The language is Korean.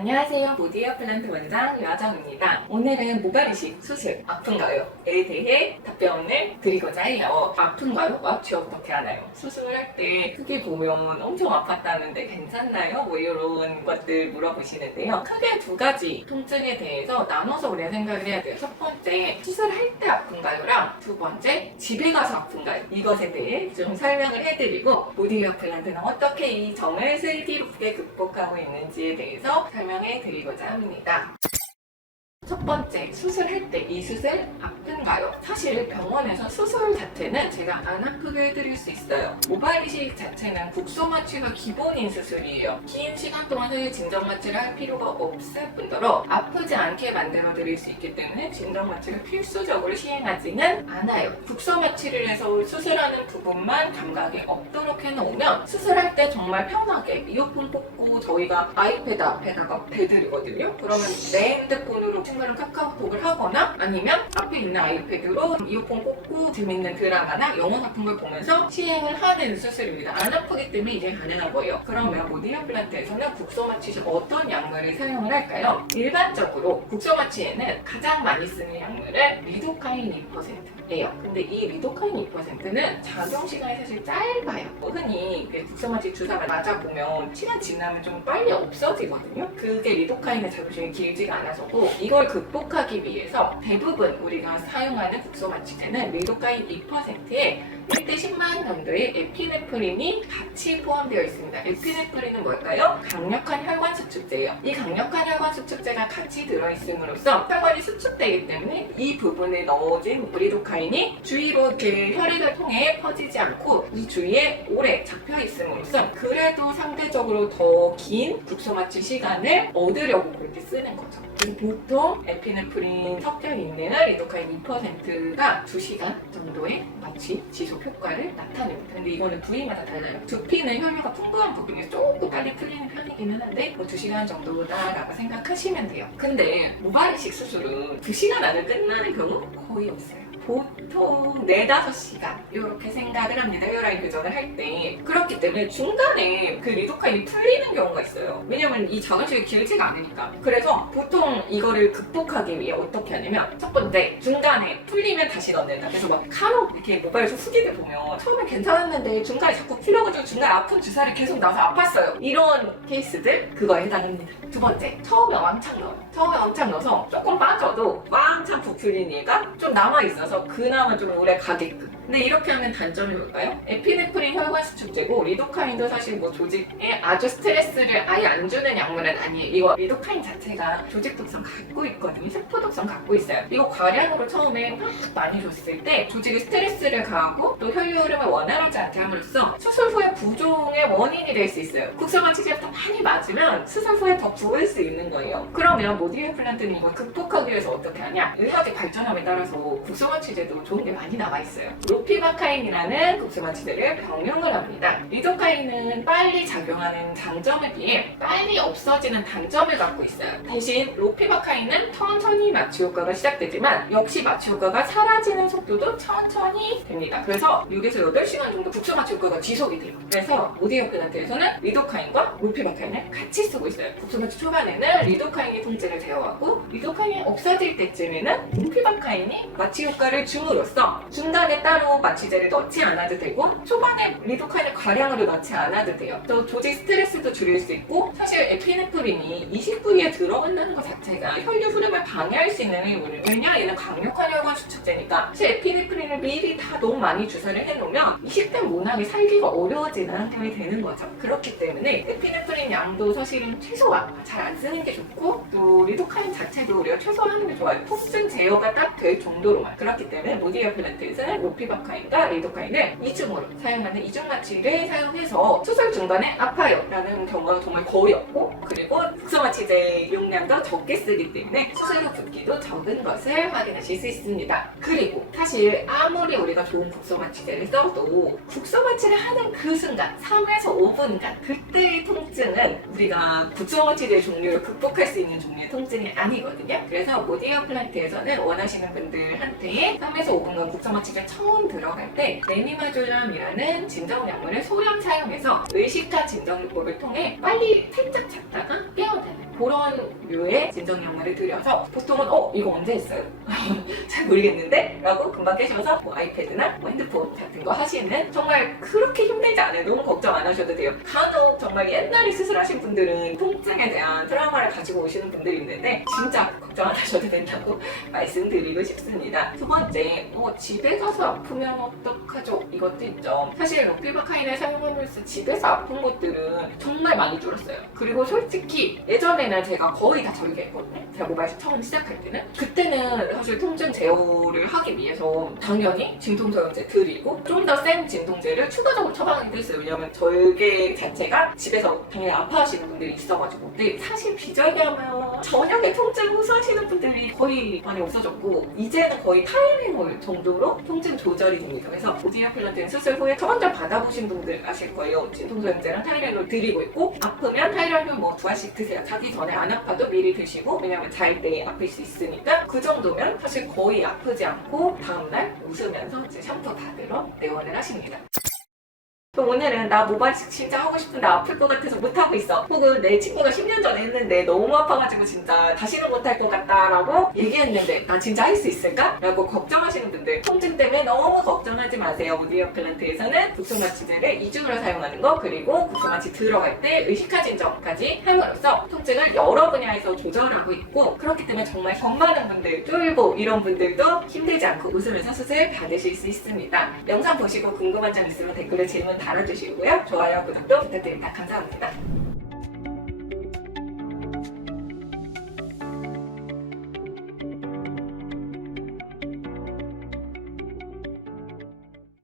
안녕하세요. 보디어 플란트 원장 여정입니다. 오늘은 모발 이식 수술 아픈가요? 에 대해 답변을 드리고자 해요. 아픈가요? 마취 어떻게 하나요? 수술할 때 크게 보면 엄청 아팠다는데 괜찮나요? 뭐 이런 것들 물어보시는데요. 크게 두 가지 통증에 대해서 나눠서 우리가 생각을 해야 돼요. 첫 번째, 수술할 때 아픈가요?랑 두 번째, 집에 가서 아픈가요? 이것에 대해 좀 설명을 해드리고 보디어 플란트는 어떻게 이 점을 슬기롭게 극복하고 있는지에 대해서 설명해 드리고자 합니다. 첫 번째, 수술할 때 이 수술 아픈가요? 사실 병원에서 수술 자체는 제가 안 아프게 해드릴 수 있어요. 모발 이식 자체는 국소 마취가 기본인 수술이에요. 긴 시간 동안 진정 마취를 할 필요가 없을 뿐더러 아프지 않게 만들어 드릴 수 있기 때문에 진정 마취를 필수적으로 시행하지는 않아요. 국소 마취를 해서 수술하는 부분만 감각이 없도록 해놓으면 수술할 때 정말 편하게 이어폰 꽂고 저희가 아이패드 앞에다가 대드리거든요. 그러면 내 핸드폰으로 친구랑 카카오톡을 하거나 아니면 앞에 있는 아이패드로 이어폰 꽂고 재밌는 드라마나 영화 같은 걸 보면서 시행을 하는 수술입니다. 안 아프기 때문에 이제 가능한 거예요. 그러면 보디어 플란트에서는 국소 마취 시 어떤 약물을 사용을 할까요? 일반적으로 국소 마취에는 가장 많이 쓰는 약물은 리도카인 2%예요. 근데 이 리도카인 2%는 작용 시간이 사실 짧아요. 흔히 국소 마취 주사를 맞아보면 시간 지나면 좀 빨리 없어지거든요. 그게 리도카인의 작용 시간이 길지가 않아서고 이걸 극복하기 위해서 대부분 우리가 사용하는 국소 마취제는 리도카인 2%에 1대 10만 정도의 에피네프린이 같이 포함되어 있습니다. 에피네프린은 뭘까요? 강력한 혈관 수축제예요. 이 강력한 혈관 수축제가 같이 들어있음으로써 혈관이 수축되기 때문에 이 부분에 넣어진 리도카인이 주위로 혈액을 통해 퍼지지 않고 이 주위에 오래 잡혀 있음으로써 그래도 상대적으로 더 긴 국소 마취 시간을 얻으려고 그렇게 쓰는 거죠. 그래서 보통 에피네프린 섞여 있는 리도카인 2%가 2시간 정도의 마취 지속 효과를 나타냅니다. 근데 이거는 부위마다 달라요. 두피는 혈류가 풍부한 부분이 조금 빨리 풀리는 편이기는 한데 2시간 정도다라고 생각하시면 돼요. 근데 모발 이식 수술은 2시간 안에 끝나는 경우 거의 없어요. 보통 4-5시간 이렇게 생각을 합니다. 헤어라인 교정을 할 때. 그렇기 때문에 중간에 그 리도카인이 풀리는 경우가 있어요. 왜냐면 이 작은 시간이 길지가 않으니까. 그래서 보통 이거를 극복하기 위해 어떻게 하냐면 첫 번째, 중간에 풀리면 다시 넣는다. 그래서 막 간혹 이렇게 모발에서 후기를 보면 처음에 괜찮았는데 중간에 자꾸 풀려가지고 중간에 아픈 주사를 계속 놔서 아팠어요. 이런 케이스들 그거에 해당합니다. 두 번째, 처음에 왕창 넣어요. 처음에 왕창 넣어서 조금 빠져도 왕창 부풀린 얘가 좀 남아있어서 그나마 좀 오래 가게끔. 근데 이렇게 하면 단점이 뭘까요? 에피네프린 혈관 수축제고 리도카인도 사실 뭐 조직에 아주 스트레스를 아예 안 주는 약물은 아니에요. 이거 리도카인 자체가 조직 독성 갖고 있거든요. 세포 독성 갖고 있어요. 이거 과량으로 처음에 확 많이 줬을 때 조직에 스트레스를 가하고 또 혈류 흐름을 원활하지 않게 함으로써 수술 후에 부종의 원인이 될 수 있어요. 국소 마취제부터 많이 맞으면 수술 후에 더 부을 수 있는 거예요. 그러면 보디어 플란트는 이걸 극복하기 위해서 어떻게 하냐? 의학의 발전함에 따라서 국소 마취제도 좋은 게 많이 나와 있어요. 로피바카인이라는 국소 마취제를 병용을 합니다. 리도카인은 빨리 작용하는 장점에 비해 빨리 없어지는 단점을 갖고 있어요. 대신 로피바카인은 천천히 마취 효과가 시작되지만 역시 마취 효과가 사라지는 속도도 천천히 됩니다. 그래서 6에서 8시간 정도 국소 마취 효과가 지속이 돼요. 그래서 보디어 플란트에서는 리도카인과 로피바카인을 같이 쓰고 있어요. 국소 마취 초반에는 리도카인이 통증을 제어하고 리도카인이 없어질 때쯤에는 로피바카인이 마취 효과를 줌으로써 중간에 따로 마취제를 넣지 않아도 되고 초반에 리도카인을 과량으로 넣지 않아도 돼요. 또 조직 스트레스도 줄일 수 있고 사실 에피네프린이 이식 부위에 들어간다는 것 자체가 혈류 흐름을 방해할 수 있는 이유는 왜냐? 얘는 강력한 혈관 수축제니까 사실 에피네프린을 미리 다 너무 많이 주사를 해놓으면 이식된 모낭이 살기가 어려워지는 환경이 되는 거죠. 그렇기 때문에 에피네프린 양도 사실은 최소화 잘 안 쓰는 게 좋고 또 리도카인 자체도 우리가 최소화하는 게 좋아요. 통증 제어가 딱 될 정도로만. 그렇기 때문에 보디어 플란트에서는 로피바카인과 리도카인을 이중으로 사용하는 이중 마취를 사용해서 수술 중간에 아파요 라는 경우가 정말 거의 없고 그리고 국소 마취제 용량도 적게 쓰기 때문에 수술 후 붓기도 적은 것을 확인하실 수 있습니다. 그리고 사실 아무리 우리가 좋은 국소 마취제를 써도 국소 마취를 하는 그 순간 3에서 5분간 그때의 통증은 우리가 국소 마취제 종류를 극복할 수 있는 종류의 통증이 아니거든요. 그래서 보디어 플란트에서는 원하시는 분들한테 3에서 5분간 국소 마취제 처음 처음 들어갈 때 레미마졸람이라는 진정약물을 소량 사용해서 의식한 진정요법을 통해 빨리 살짝 잤다가 깨어드는 그런 류의 진정약물을 들여서 보통은 이거 언제 했어요? 잘 모르겠는데? 라고 금방 깨셔서 뭐 아이패드나 뭐 핸드폰 같은 거 하시는 정말 그렇게 힘들지 않아요. 너무 걱정 안 하셔도 돼요. 간혹 정말 옛날에 수술하신 분들은 통증에 대한 트라우마를 가지고 오시는 분들이 있는데 진짜 걱정 안 하셔도 된다고 말씀드리고 싶습니다. 두 번째, 집에 가서 아프면 어떡하죠? 이것도 있죠. 사실 롱피바카인을 사용하면서 집에서 아픈 것들은 정말 많이 줄었어요. 그리고 솔직히 예전에는 제가 거의 다 절개했거든요. 제가 모바일 처음 시작할 때는. 그때는 사실 통증 제어를 하기 위해서 당연히 진통소염제 드리고 좀 더 센 진통제를 추가적으로 처방하기도 했어요. 왜냐면 절개 자체가 집에서 당연히 아파하시는 분들이 있어가지고. 근데 사실 비절개하면 저녁에 통증 호소하시는 분들이 거의 많이 없어졌고 이제는 거의 타이레놀 정도로 통증 조절이 됩니다. 그래서 오디오플란트 수술 후에 처방전 받아보신 분들 아실 거예요. 진통소염제랑 타이레놀 드리고 있고 아프면 타이레놀 뭐 2알씩 드세요. 자기 전에 안 아파도 미리 드시고 왜냐면 잘 때 아플 수 있으니까 그 정도면 사실 거의 아프지 않고 다음날 웃으면서 이제 샴푸 받으러 내원을 하십니다. 오늘은 나 모발이식 진짜 하고 싶은데 아플 것 같아서 못하고 있어. 혹은 내 친구가 10년 전에 했는데 너무 아파가지고 진짜 다시는 못할 것 같다 라고 얘기했는데 나 진짜 할 수 있을까? 라고 걱정하시는 분들 통증 때문에 너무 걱정하지 마세요. 오디오플란트에서는 국소마취제를 이중으로 사용하는 거 그리고 국소마취 들어갈 때 의식화 진정까지 함으로써 통증을 여러 분야에서 조절하고 있고 그렇기 때문에 정말 정 많은 분들 쫄보 이런 분들도 힘들지 않고 웃으면서 수술 받으실 수 있습니다. 영상 보시고 궁금한 점 있으면 댓글에 질문 달아주시고요. 좋아요, 구독도 부탁드립니다. 감사합니다.